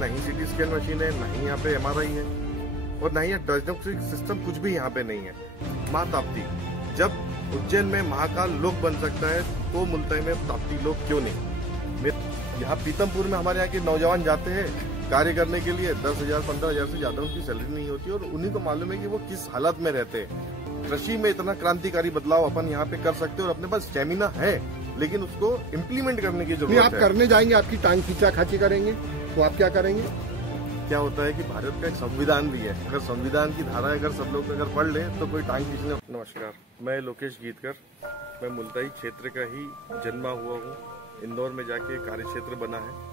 नहीं CT scan machine है, नहीं यहाँ पे MRI है और नहीं यहाँ डायग्नोस्टिक सिस्टम, कुछ भी यहाँ पे नहीं है। माँ ताप्ती, जब उज्जैन में महाकाल लोक बन सकता है तो मुल्ताई में ताप्ती लोक क्यों नहीं? यहाँ पीतमपुर में हमारे यहाँ के नौजवान जाते हैं कार्य करने के लिए, 10,000 15,000 से ज्यादा उनकी सैलरी नहीं होती और उन्हीं को मालूम है कि वो किस हालत में रहते हैं। कृषि में इतना क्रांतिकारी बदलाव अपन यहाँ पे कर सकते हैं और अपने पास स्टेमिना है, लेकिन उसको इम्प्लीमेंट करने की जरूरत है। आप करने जाएंगे, आपकी टांग खींचा खाची करेंगे तो आप क्या करेंगे? क्या होता है कि भारत का एक संविधान भी है, अगर संविधान की धारा अगर सब लोग अगर पढ़ ले तो कोई टांग खींचने। नमस्कार, मैं लोकेश गीतकर, मैं मुल्ताई क्षेत्र का ही जन्मा हुआ हूँ। इंदौर में जाके कार्य क्षेत्र बना है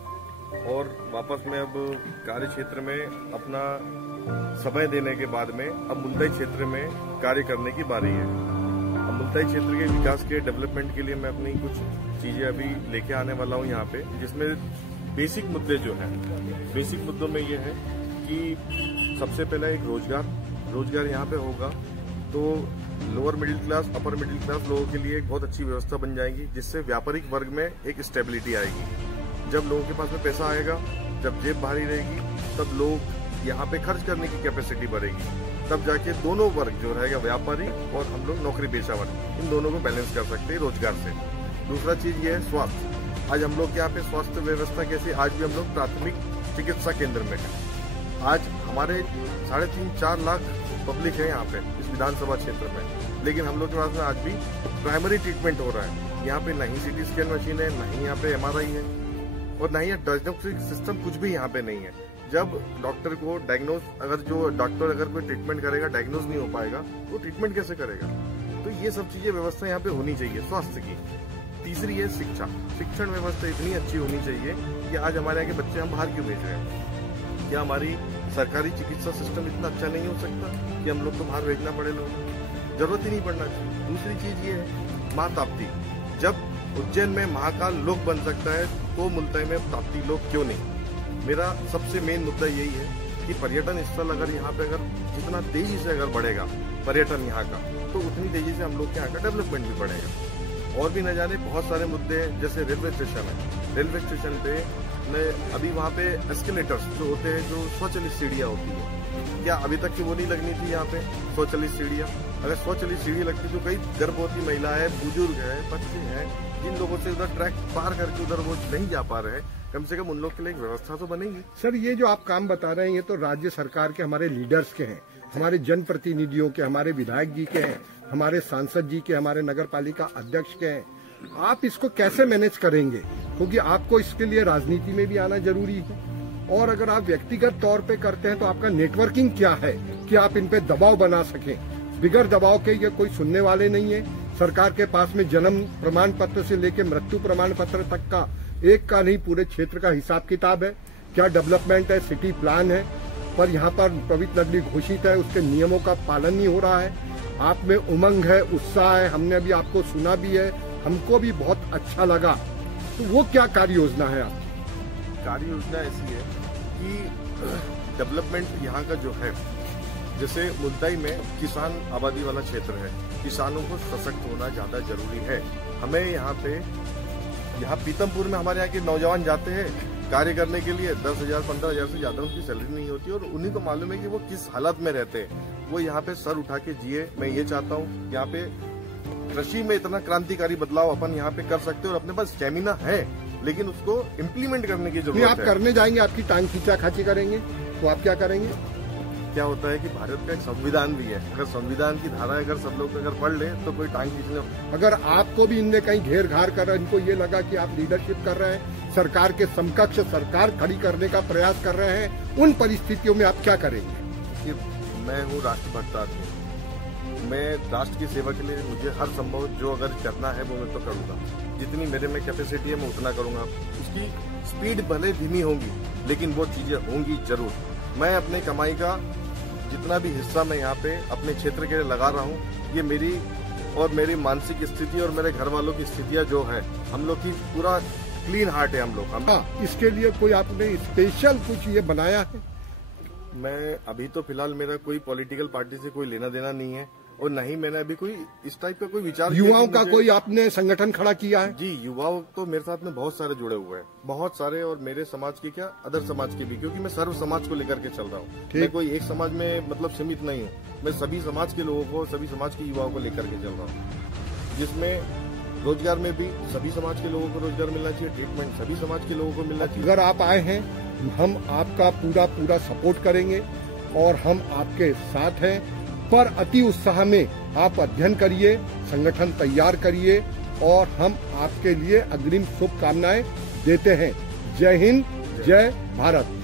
और वापस मैं अब कार्य क्षेत्र में अपना समय देने के बाद में अब मुल्ताई क्षेत्र में कार्य करने की बारी है। अब मुल्ताई क्षेत्र के विकास के डेवलपमेंट के लिए मैं अपनी कुछ चीजें अभी लेके आने वाला हूँ यहाँ पे, जिसमें बेसिक मुद्दे जो हैं, बेसिक मुद्दों में ये है कि सबसे पहला एक रोजगार यहाँ पे होगा तो lower middle class, upper middle class लोगों के लिए एक बहुत अच्छी व्यवस्था बन जाएगी, जिससे व्यापारिक वर्ग में एक स्टेबिलिटी आएगी। जब लोगों के पास में पैसा आएगा, जब जेब भारी रहेगी, तब लोग यहाँ पे खर्च करने की कैपेसिटी बढ़ेगी, तब जाके दोनों वर्ग जो रहेगा, व्यापारी और हम लोग नौकरी पेशा वर्ग, इन दोनों को बैलेंस कर सकते हैं रोजगार से। दूसरा चीज ये है स्वास्थ्य। आज हम लोग यहाँ पे स्वास्थ्य व्यवस्था कैसे, आज भी हम लोग प्राथमिक चिकित्सा केंद्र में है। आज हमारे 3.5-4 लाख पब्लिक है यहाँ पे इस विधानसभा क्षेत्र में, लेकिन हम लोग के पास में आज भी प्राइमरी ट्रीटमेंट हो रहा है। यहाँ पे नहीं सीटी स्कैन मशीन है, नहीं यहाँ पे MRI है और नहीं यहाँ डायग्नोस्टिक सिस्टम, कुछ भी यहाँ पे नहीं है। जब डॉक्टर को डायग्नोज, अगर जो डॉक्टर अगर कोई ट्रीटमेंट करेगा, डायग्नोज नहीं हो पाएगा तो ट्रीटमेंट कैसे करेगा? तो ये सब चीजें व्यवस्था यहाँ पे होनी चाहिए स्वास्थ्य की। तीसरी है शिक्षा। शिक्षण व्यवस्था इतनी अच्छी होनी चाहिए कि आज हमारे यहाँ के बच्चे हम बाहर क्यों भेज रहे हैं? क्या हमारी सरकारी चिकित्सा सिस्टम इतना अच्छा नहीं हो सकता कि हम लोग को बाहर भेजना पड़े? लोग जरूरत ही नहीं पड़ना चाहिए। दूसरी चीज ये है माँ ताप्ती, जब उज्जैन में महाकाल लोक बन सकता है तो मुल्ताई में ताप्ती लोक क्यों नहीं? मेरा सबसे मेन मुद्दा यही है कि पर्यटन स्थल अगर यहाँ पे अगर जितना तेजी से अगर बढ़ेगा पर्यटन यहाँ का, तो उतनी तेजी से हम लोग के यहाँ का डेवलपमेंट भी बढ़ेगा। और भी न जाने बहुत सारे मुद्दे हैं, जैसे रेलवे स्टेशन है। रेलवे स्टेशन पे अभी वहाँ पे एस्केलेटर्स जो होते हैं, जो स्वचालित सीढ़ियाँ होती है, क्या अभी तक की वो नहीं लगनी थी यहाँ पे स्वचालित सीढ़ियाँ? अगर स्वचालित सीढ़ी लगती तो कई गर्भवती महिला है, बुजुर्ग है, बच्चे हैं, जिन लोगों से उधर ट्रैक पार करके उधर वो नहीं जा पा रहे हैं, कम से कम उन लोग के लिए एक व्यवस्था तो बनेगी। सर, ये जो आप काम बता रहे हैं ये तो राज्य सरकार के हमारे लीडर्स के हैं, हमारे जनप्रतिनिधियों के, हमारे विधायक जी के हैं, हमारे सांसद जी के, हमारे नगर पालिका अध्यक्ष के हैं। आप इसको कैसे मैनेज करेंगे? क्योंकि आपको इसके लिए राजनीति में भी आना जरूरी है, और अगर आप व्यक्तिगत तौर पे करते हैं तो आपका नेटवर्किंग क्या है कि आप इन पे दबाव बना सकें? बिगर दबाव के ये कोई सुनने वाले नहीं है। सरकार के पास में जन्म प्रमाण पत्र से लेकर मृत्यु प्रमाण पत्र तक का, एक का नहीं पूरे क्षेत्र का हिसाब किताब है। क्या डेवलपमेंट है, सिटी प्लान है, पर यहाँ पर पवित्र नगरी घोषित है, उसके नियमों का पालन नहीं हो रहा है। आप में उमंग है, उत्साह है, हमने अभी आपको सुना भी है, हमको भी बहुत अच्छा लगा। तो वो क्या कार्य योजना है आपकी? कार्य योजना ऐसी है कि डेवलपमेंट यहाँ का जो है, जैसे मुल्ताई में किसान आबादी वाला क्षेत्र है, किसानों को सशक्त होना ज्यादा जरूरी है। हमें यहाँ पीतमपुर में हमारे यहाँ के नौजवान जाते हैं कार्य करने के लिए, 10,000 15,000 से ज्यादा उनकी सैलरी नहीं होती और उन्हीं को मालूम है कि वो किस हालत में रहते हैं। वो यहाँ पे सर उठा के जिए। मैं ये चाहता हूँ यहाँ पे कृषि में इतना क्रांतिकारी बदलाव अपन यहाँ पे कर सकते हैं और अपने पास स्टेमिना है, लेकिन उसको इम्प्लीमेंट करने की जरूरत है। आप करने जाएंगे, आपकी टांग खींचा खाची करेंगे तो आप क्या करेंगे? क्या होता है कि भारत का एक संविधान भी है, अगर संविधान की धारा अगर सब लोग अगर पढ़ ले तो कोई टांग खींचने। अगर आपको भी इनने कहीं घेर घार कर, इनको ये लगा कि आप लीडरशिप कर रहे हैं, सरकार के समकक्ष सरकार खड़ी करने का प्रयास कर रहे हैं, उन परिस्थितियों में आप क्या करेंगे? मैं हूँ राष्ट्रभक्त आदमी, मैं राष्ट्र की सेवा के लिए मुझे हर संभव जो अगर करना है वो मैं तो करूंगा। जितनी मेरे में कैपेसिटी है मैं उतना करूंगा। उसकी स्पीड भले धीमी होगी, लेकिन वो चीजें होंगी जरूर। मैं अपने कमाई का जितना भी हिस्सा मैं यहाँ पे अपने क्षेत्र के लिए लगा रहा हूँ, ये मेरी और मेरी मानसिक स्थिति और मेरे घर वालों की स्थितियाँ जो है, हम लोग की पूरा क्लीन हार्ट है हम लोग। इसके लिए कोई आपने स्पेशल कुछ ये बनाया है? मैं अभी तो फिलहाल मेरा कोई पॉलिटिकल पार्टी से कोई लेना देना नहीं है। और नहीं मैंने अभी कोई इस टाइप का कोई विचार युवाओं का कोई आपने संगठन खड़ा किया है? जी, युवाओं तो मेरे साथ में बहुत सारे जुड़े हुए हैं, बहुत सारे, और मेरे समाज के क्या अदर समाज के भी, क्योंकि मैं सर्व समाज को लेकर के चल रहा हूँ। मैं कोई एक समाज में मतलब सीमित नहीं हूँ, मैं सभी समाज के लोगों को, सभी समाज के युवाओं को लेकर के चल रहा हूँ, जिसमें रोजगार में भी सभी समाज के लोगों को रोजगार मिलना चाहिए, ट्रीटमेंट सभी समाज के लोगों को मिलना चाहिए। अगर आप आए हैं, हम आपका पूरा सपोर्ट करेंगे और हम आपके साथ हैं, पर अति उत्साह में आप अध्ययन करिए, संगठन तैयार करिए और हम आपके लिए अग्रिम शुभकामनाएं देते हैं। जय हिंद, जय भारत।